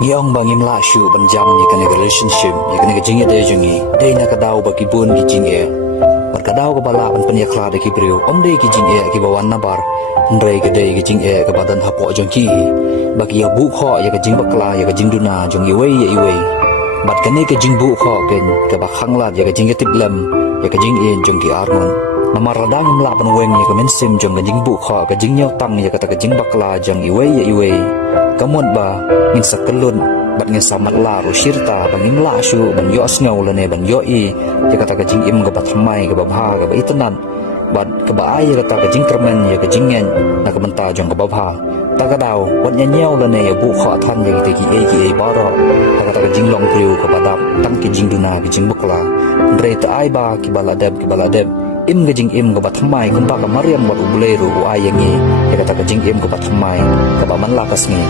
Ngiong bang imla shu ban jam ni kana relationship ni kana jing ye de jungi de na ka daw ba ki bun ki jing e par ka daw ka bala ban pan ya khla de ki brio om de ki jing e ki bawan na bar ndre ke de ki jing e ka badan ha po jong ki ba ki ya bu kho ya ka jing ba kla ya ka jing du na jong i wei ya i wei bat ka ne ka jing bu kho ken ka ba khang la ya ka jing ye tip lem ya ka jing in jong ki armon namar radang imla ban weng ya ka men sim jong ka jing bu kho ka jing nyaw tang ya ka ta ka jing ba kla jong i wei ya i wei kamon ba ngin sakelun bat ngin samat la ro shirta bangin la shu ban yo sngaw la ne ban yo i ya kata ka jing im ga bat mai ga ba bha ga ba itanan bat ka ba ai ga ta ka jing kermen ya ka jing ngen na ka menta jong ga ba bha ta ka daw wat nya nyaw la ne ya bu kha than ya ki ki e ba ro ta ka ta ka jing long kriu ka ba dap tang ki jing duna ki jing bukla dre ta ai ba ki bala deb im ga jing im ga ba thamai kum ba ka mariam wat ubleru u ai yangi ya kata ka jing im ga ba thamai ka ba man la kas ngi